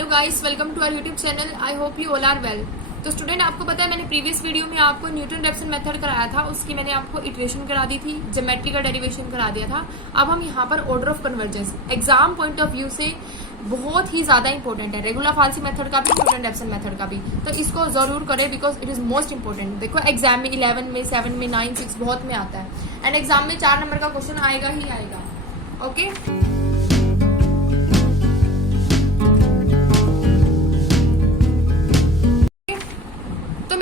Hello guys, welcome to our YouTube channel. I hope you all are well. तो student, आपको पता है मैंने प्रीवियस वीडियो में आपको न्यूटन रेफसन मेथड कराया था, उसकी मैंने आपको इटरेशन करा दी थी, ज्योमेट्री का डेरिवेशन करा दिया था। अब हम यहाँ पर order of convergence exam point of view से बहुत ही ज्यादा इंपॉर्टेंट है, रेगुलर फाल्सी मेथड का भी, न्यूटन रेफसन मेथड का भी। तो इसको जरूर करें because it is most important. देखो एग्जाम में 11 में 7 में 9 6 बहुत में आता है एंड एग्जाम में 4 नंबर का क्वेश्चन आएगा ही आएगा। ओके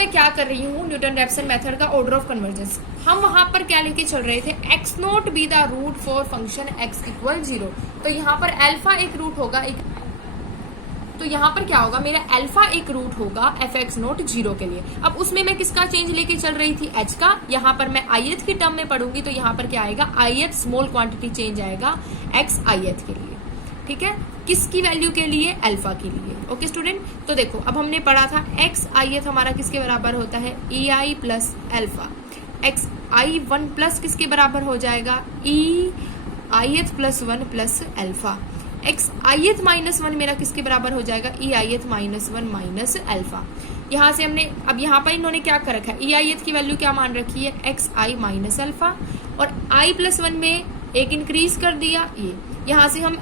क्या कर रही हूँ, न्यूटन रेफसन मेथड का ऑर्डर ऑफ कन्वर्जेंस। हम वहां पर क्या लेके चल रहे थे, x not be the root for function x equal 0। तो यहाँ पर अल्फा एक रूट होगा, तो यहाँ पर क्या होगा, मेरा अल्फा एक रूट होगा fx नॉट 0 के लिए। अब उसमें मैं किसका चेंज लेके चल रही थी, h का। यहाँ पर मैं ith की टर्म में पढ़ूंगी तो यहाँ पर क्या आएगा, ith स्मॉल क्वांटिटी चेंज आएगा x ith के लिए। ठीक है, किसकी वैल्यू के लिए, अल्फा के लिए। ओके स्टूडेंट, तो देखो अब हमने पढ़ा था x ith हमारा किसके बराबर होता है, e आई प्लस अल्फा। x आई 1 प्लस किसके बराबर हो जाएगा, e ith plus 1 plus alpha. x ith minus 1 मेरा किसके बराबर हो जाएगा, e ith minus 1 minus alpha. यहाँ से हमने अब यहाँ पर इन्होंने क्या कर रखा है, e ith की वैल्यू क्या मान रखी है, x i माइनस अल्फा, और i प्लस 1 में एक इंक्रीज कर दिया ये। यहाँ से हम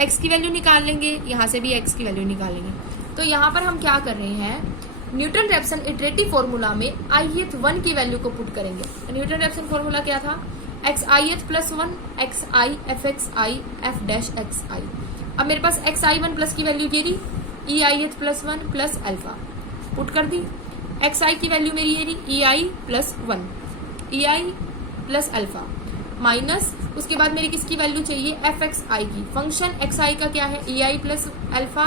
x की वैल्यू निकाल लेंगे, यहाँ से भी x की वैल्यू निकालेंगे। तो यहाँ पर हम क्या कर रहे हैं, न्यूटन रेफसन इटरेटिव फॉर्मूला में ith 1 की वैल्यू को पुट करेंगे। न्यूटन रेफसन फॉर्मूला क्या था, x ith plus 1 x i f x i f dash x i। अब मेरे पास x i 1 प्लस की वैल्यू ये रही, e ith plus 1 plus alpha put कर दी। x i की वैल्यू मेरी ये रही, e i plus 1 e i plus alpha minus, उसके बाद मेरी किसकी वैल्यू चाहिए, एफ एक्स आई की। फंक्शन एक्स आई का क्या है, ई आई प्लस अल्फा,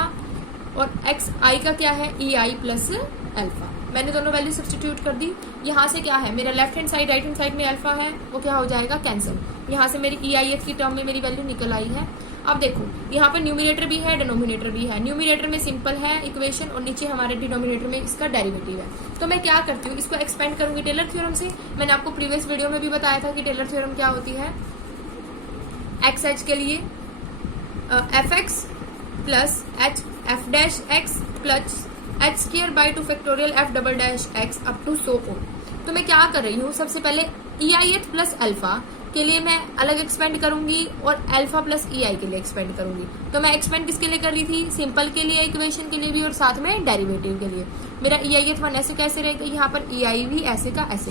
और एक्स आई का क्या है, ई आई प्लस अल्फा। मैंने दोनों वैल्यू सब्स्टिट्यूट कर दी। यहाँ से क्या है, मेरा left hand side right hand side में अल्फा है, वो क्या हो जाएगा, कैंसिल। यहाँ से मेरी ई आई एफ की टर्म में मेरी वैल्यू निकल आई है। अब देखो यहाँ पर न्यूमिनेटर भी है, डिनोमिनेटर भी है। न्यूमिनेटर में सिंपल है इक्वेशन और नीचे हमारे डिनोमिनेटर में इसका डेरिवेटिव है। तो मैं क्या करती हूँ, इसको एक्सपेंड करूंगी टेलर थ्योरम से। मैंने आपको प्रीवियस वीडियो में भी बताया था कि टेलर थ्योरम क्या होती है, एक्स एच के लिए f x plus h f dash x plus h square by 2 factorial f double dash x up to so on. तो मैं क्या कर रही हूँ, सबसे पहले ई आई एथ प्लस अल्फा के लिए मैं अलग एक्सपेंड करूंगी और अल्फा प्लस ई आई के लिए एक्सपेंड करूंगी। तो मैं एक्सपेंड किसके लिए कर रही थी, सिंपल के लिए, इक्वेशन के लिए भी, और साथ में डेरिवेटिव के लिए। मेरा ई आई एथ 1 ऐसे कैसे रहेगा, यहाँ पर ई आई भी ऐसे का ऐसे,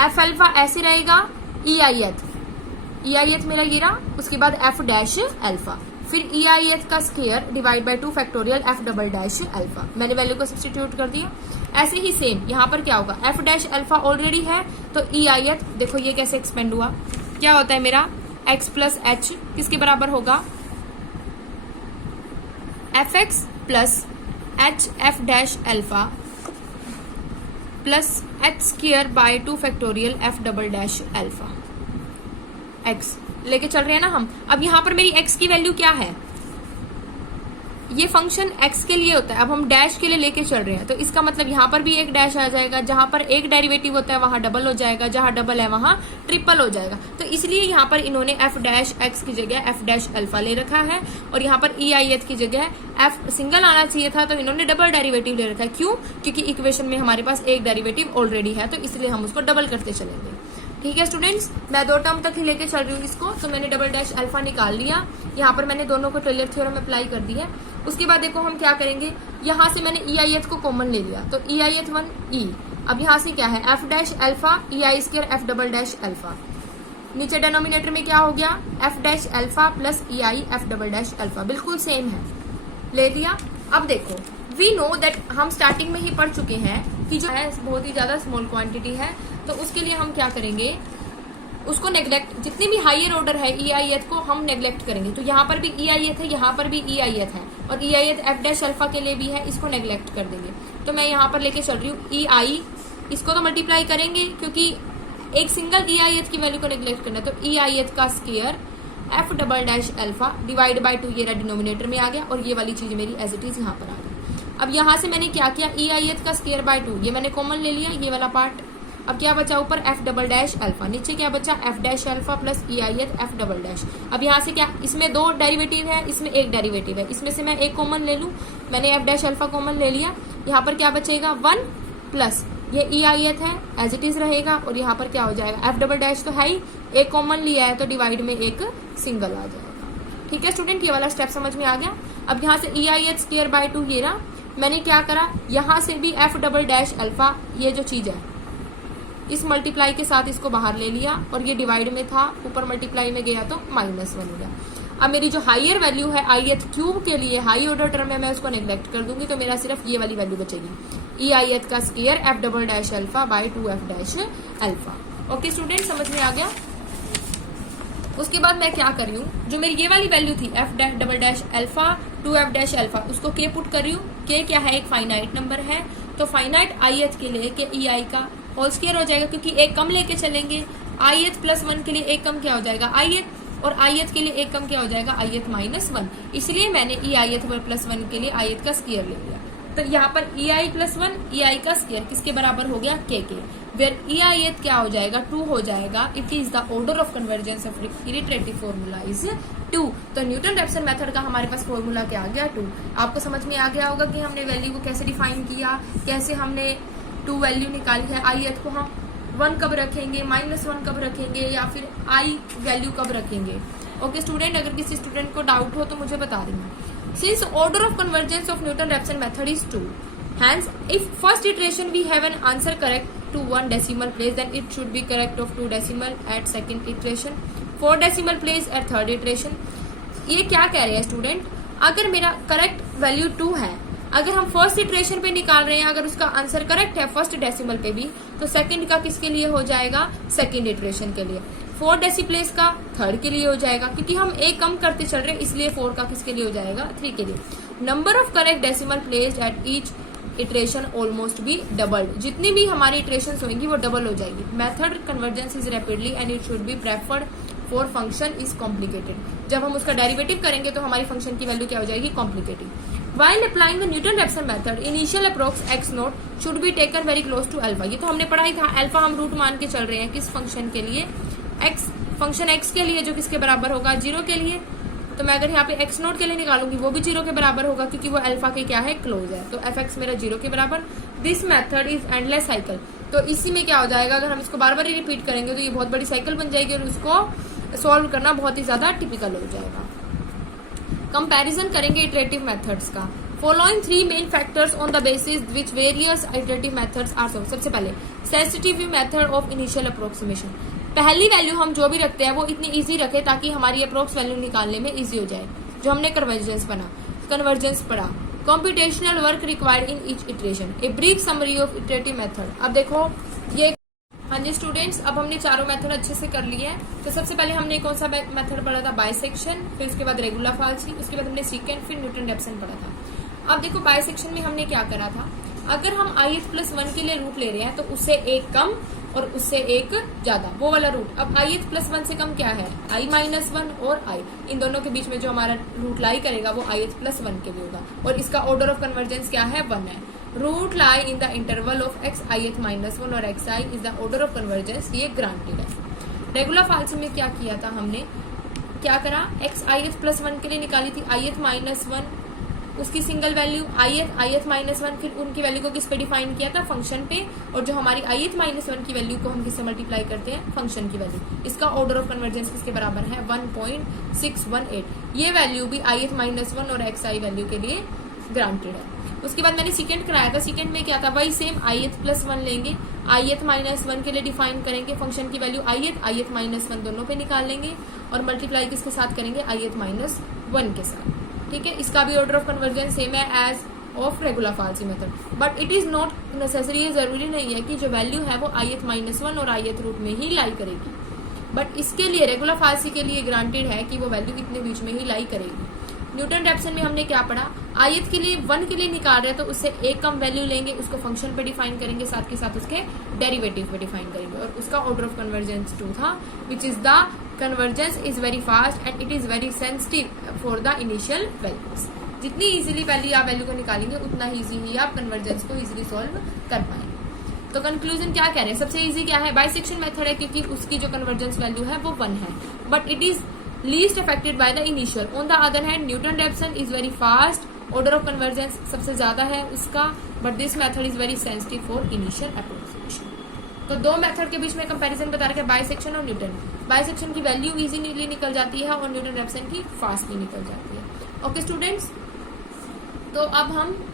एफ अल्फा ऐसे रहेगा, ई आई एथ मेरा ये रहा, उसके बाद एफ डैश अल्फा, फिर ई आई एथ का square divide by 2 factorial f double dash alpha. मैंने वैल्यू को सब्स्टिट्यूट कर दिया। ऐसे ही सेम यहाँ पर क्या होगा, एफ डैश अल्फा ऑलरेडी है, तो ई आई एथ देखो ये कैसे एक्सपेंड हुआ, क्या होता है मेरा x प्लस एच किसके बराबर होगा, F x plus h f dash alpha plus h square by 2 factorial f double dash alpha. x लेके चल रहे हैं ना हम। अब यहाँ पर मेरी x की वैल्यू क्या है, ये फंक्शन x के लिए होता है, अब हम डैश के लिए लेके चल रहे हैं, तो इसका मतलब यहाँ पर भी एक डैश आ जाएगा। जहां पर एक डेरिवेटिव होता है वहां डबल हो जाएगा, जहां डबल है वहां ट्रिपल हो जाएगा। तो इसलिए यहाँ पर इन्होंने एफ डैश एक्स की जगह एफ डैश अल्फा ले रखा है, और यहाँ पर ई आई एथ की जगह एफ सिंगल आना चाहिए था, तो इन्होंने डबल डेरिवेटिव ले रखा है। क्यों, क्योंकि इक्वेशन में हमारे पास एक डेरिवेटिव ऑलरेडी है, तो इसलिए हम उसको डबल करते चलेंगे। ठीक है स्टूडेंट्स, मैं 2 टर्म तक ही लेके चल रही हूँ इसको। तो मैंने डबल डैश अल्फा निकाल लिया, यहाँ पर मैंने दोनों को टेलर थ्योरम अप्लाई कर दिया। उसके बाद देखो हम क्या करेंगे, यहाँ से मैंने ई आई एथ को कॉमन ले लिया, तो ई आई एथ 1 ई। अब यहाँ से क्या है, F dash alpha E I square F double dash alpha. नीचे डिनोमिनेटर में क्या हो गया, F dash alpha plus E I F double dash alpha, बिल्कुल सेम है, ले लिया। अब देखो वी नो दैट हम स्टार्टिंग में ही पढ़ चुके हैं कि जो है बहुत ही ज्यादा स्मॉल क्वांटिटी है, तो उसके लिए हम क्या करेंगे, उसको नेग्लेक्ट, जितनी भी हायर ऑर्डर है ई आई एथ को हम नेग्लेक्ट करेंगे। तो यहाँ पर भी ई आई एथ है, यहाँ पर भी ई आई एथ है, और ई आई एथ एफ डैश अल्फा के लिए भी है, इसको नेग्लेक्ट कर देंगे। तो मैं यहाँ पर लेके चल रही हूँ ई आई, इसको तो मल्टीप्लाई करेंगे क्योंकि एक सिंगल ई आई एथ की वैल्यू को नेग्लेक्ट करना है। तो ई आई एथ का square F double dash alpha divide by 2, ये डिनोमिनेटर में आ गया, और ये वाली चीज मेरी एज इट इज यहाँ पर आ गई। अब यहाँ से मैंने क्या किया, ई आई एथ का स्क्वायर बाय 2, ये मैंने कॉमन ले लिया, ये वाला पार्ट, अब क्या बचा ऊपर एफ डबल डैश अल्फा, नीचे क्या बचा F dash alpha plus E I H F double dash. अब यहाँ से क्या, इसमें 2 डेरिवेटिव है, इसमें 1 डेरिवेटिव है, इसमें से मैं एक कॉमन ले लूँ, मैंने एफ डैश अल्फा कॉमन ले लिया। यहाँ पर क्या बचेगा 1 प्लस ये ई आई एच है एज इट इज रहेगा, और यहाँ पर क्या हो जाएगा एफ डबल डैश तो है ही, एक कॉमन लिया है तो डिवाइड में एक सिंगल आ जाएगा। ठीक है स्टूडेंट, ये वाला स्टेप समझ में आ गया। अब यहाँ से ई आई एच स्क्वायर बाय 2 ये रहा, मैंने क्या करा यहाँ से भी एफ डबल डैश अल्फा ये जो चीज है इस मल्टीप्लाई के साथ इसको बाहर ले लिया, और ये डिवाइड में था ऊपर मल्टीप्लाई में गया तो -1 हो गया। अब मेरी जो हायर वैल्यू है आई एथ क्यूब के लिए हाई ऑर्डर टर्म है, मैं उसको नेग्लेक्ट कर दूंगी, तो मेरा सिर्फ ये वाली वैल्यू बचेगी ई आई एथ का square F double dash alpha by 2 F dash alpha. Okay student, समझ में आ गया। उसके बाद मैं क्या कर रही हूँ, जो मेरी ये वाली वैल्यू थी F double dash alpha 2 F dash alpha, उसको के पुट कर रही हूँ। के क्या है, एक फाइनाइट नंबर है, तो फाइनाइट आई एथ के लिए के ई आई का होल स्क्वायर हो जाएगा, क्योंकि एक कम लेके चलेंगे। आई एथ प्लस 1 के लिए एक कम क्या हो जाएगा आई एथ, और आई एथ के लिए एक कम क्या हो जाएगा आई एथ -1, इसलिए मैंने ई आई एथ प्लस 1 के लिए आई एथ का स्क्वायर ले लिया। तो यहाँ पर ई आई प्लस 1 ई आई का स्क्वायर किसके बराबर हो गया के, वेयर ई आई एथ क्या हो जाएगा 2 हो जाएगा। It is the order of convergence of iterative formula is 2। तो न्यूटन रैप्सन मेथड का हमारे पास फॉर्मूला क्या आ गया 2। आपको समझ में आ गया होगा कि हमने वैल्यू को कैसे डिफाइन किया, कैसे हमने 2 वैल्यू निकाली है। आई एथ को हम 1 कब रखेंगे, -1 कब रखेंगे, या फिर आई वैल्यू कब रखेंगे। ओके स्टूडेंट, अगर किसी स्टूडेंट को डाउट हो तो मुझे बता देना। Since order of convergence of Newton-Raphson method is 2, hence if first iteration we have an answer correct to 1 decimal place, then it should be correct of 2 decimal at second iteration, 4 decimal place at third iteration। ये क्या कह रहे हैं student, अगर मेरा correct value 2 है, अगर हम फर्स्ट इटरेशन पे निकाल रहे हैं, अगर उसका आंसर करेक्ट है फर्स्ट डेसिमल पे भी, तो सेकंड का किसके लिए हो जाएगा सेकंड इटरेशन के लिए। 4 डेसीप्लेस का थर्ड के लिए हो जाएगा, क्योंकि हम एक कम करते चल रहे हैं, इसलिए 4 का किसके लिए हो जाएगा 3 के लिए। Number of correct decimal place at each iteration almost B doubled, जितनी भी हमारी इटरेशन होंगी वो डबल हो जाएगी। Method convergence is rapidly and it should be preferred for function is complicated. जब हम उसका डेरिवेटिव करेंगे तो हमारी फंक्शन की वैल्यू क्या हो जाएगी complicated. While applying the Newton-Raphson method, initial approx x naught should be taken very close to alpha। ये तो हमने पढ़ा ही था, अल्फा हम रूट मान के चल रहे हैं किस फंक्शन के लिए, x फंक्शन x के लिए, जो किसके बराबर होगा 0 के लिए। तो मैं अगर यहाँ पे x नोट के लिए निकालूंगी वो भी 0 के बराबर होगा, क्योंकि वो अल्फा के क्या है क्लोज है, तो fx मेरा 0 के बराबर। This method is endless cycle, तो इसी में क्या हो जाएगा, अगर हम इसको बार बार ही रिपीट करेंगे तो ये बहुत बड़ी साइकिल बन जाएगी और उसको सॉल्व करना बहुत ही ज्यादा टिपिकल हो जाएगा। कंपैरिजन करेंगे इटरेटिव मेथड्स का। Following 3 main factors on the basis which various iterative methods are solved. सबसे पहले sensitive method of initial approximation, पहली वैल्यू हम जो भी रखते हैं वो इतनी इजी रखे ताकि हमारी अप्रोक्स वैल्यू निकालने में इजी हो जाए, जो हमने कन्वर्जेंस पढ़ा। Computational work required in each iteration, a brief summary of iterative method. अब देखो ये, हाँ जी स्टूडेंट्स, अब हमने चारों मेथड अच्छे से कर लिए हैं। तो सबसे पहले हमने कौन सा मेथड पढ़ा था, बाइसेक्शन, फिर उसके बाद रेगुलर फाल्सी, उसके बाद हमने सीकेंड, फिर न्यूटन रैप्सन पढ़ा था। अब देखो बाइसेक्शन में हमने क्या करा था, अगर हम आई एथ प्लस 1 के लिए रूट ले रहे हैं तो उससे एक कम और उससे एक ज्यादा, वो वाला रूट। अब आई एथ प्लस 1 से कम क्या है i -1 और i, इन दोनों के बीच में जो हमारा रूट लाई करेगा वो आई एथ प्लस 1 के लिए होगा, और इसका ऑर्डर ऑफ कन्वर्जेंस क्या है 1 है। Root lie in the interval of x i एथ -1 और x i is the order of convergence, ये ग्रांटेड है। रेगुलर फाल्सी में क्या किया था हमने, क्या करा, x i एथ प्लस 1 के लिए निकाली थी i एथ -1, उसकी सिंगल वैल्यू आई एथ -1, फिर उनकी वैल्यू को किस पे डिफाइन किया था फंक्शन पे, और जो हमारी आई एथ -1 की वैल्यू को हम किससे मल्टीप्लाई करते हैं फंक्शन की वैल्यू। इसका ऑर्डर ऑफ कन्वर्जेंस किसके बराबर है 1.618। ये वैल्यू भी आई एथ -1 और एक्स आई वैल्यू के लिए ग्रांटेड है। उसके बाद मैंने सेकंड कराया था, सेकंड में क्या था, वही सेम आई एथ प्लस 1 लेंगे, आई एथ -1 के लिए डिफाइन करेंगे फंक्शन की वैल्यू आई एथ -1 दोनों पे निकाल लेंगे और मल्टीप्लाई किसके साथ करेंगे आई एथ -1 के साथ। ठीक है, इसका भी ऑर्डर ऑफ कन्वर्जेंस सेम है as of regular falsi method, but it is not necessary, ये जरूरी नहीं है कि जो वैल्यू है वो आई एथ -1 और आई एथ रूट में ही लाई करेगी, बट इसके लिए रेगुलर फाल्सी के लिए ग्रांटेड है कि वो वैल्यू इतने बीच में ही लाई करेगी। न्यूटन रैप्सन में हमने क्या पढ़ा, आई एथ के लिए 1 के लिए निकाल रहे हैं तो उससे एक कम वैल्यू लेंगे, उसको फंक्शन पे डिफाइन करेंगे, साथ के साथ उसके डेरिवेटिव पे डिफाइन करेंगे, और उसका ऑर्डर ऑफ कन्वर्जेंस 2 था, which is the convergence is very fast and it is very sensitive for the initial values. जितनी इजीली पहले आप वैल्यू को निकालेंगे उतना ही इजीली आप कन्वर्जेंस को इजीली सॉल्व कर पाएंगे। तो कंक्लूजन क्या कह रहे हैं, सबसे इजी क्या है, बाइसेक्शन मेथड है क्योंकि उसकी जो कन्वर्जेंस वैल्यू है वो 1 है, but it is least affected by the initial. On the other hand Newton-Raphson is very fast, order of convergence सबसे ज्यादा है उसका, but this method is very sensitive for initial approximation. तो दो मेथड के बीच में कंपैरिजन बता रहे हैं, बाइसेक्शन और न्यूटन। बाइसेक्शन की वैल्यू इजीली निकल जाती है और न्यूटन-रैप्सन की फास्टली निकल जाती है। ओके स्टूडेंट्स, तो अब हम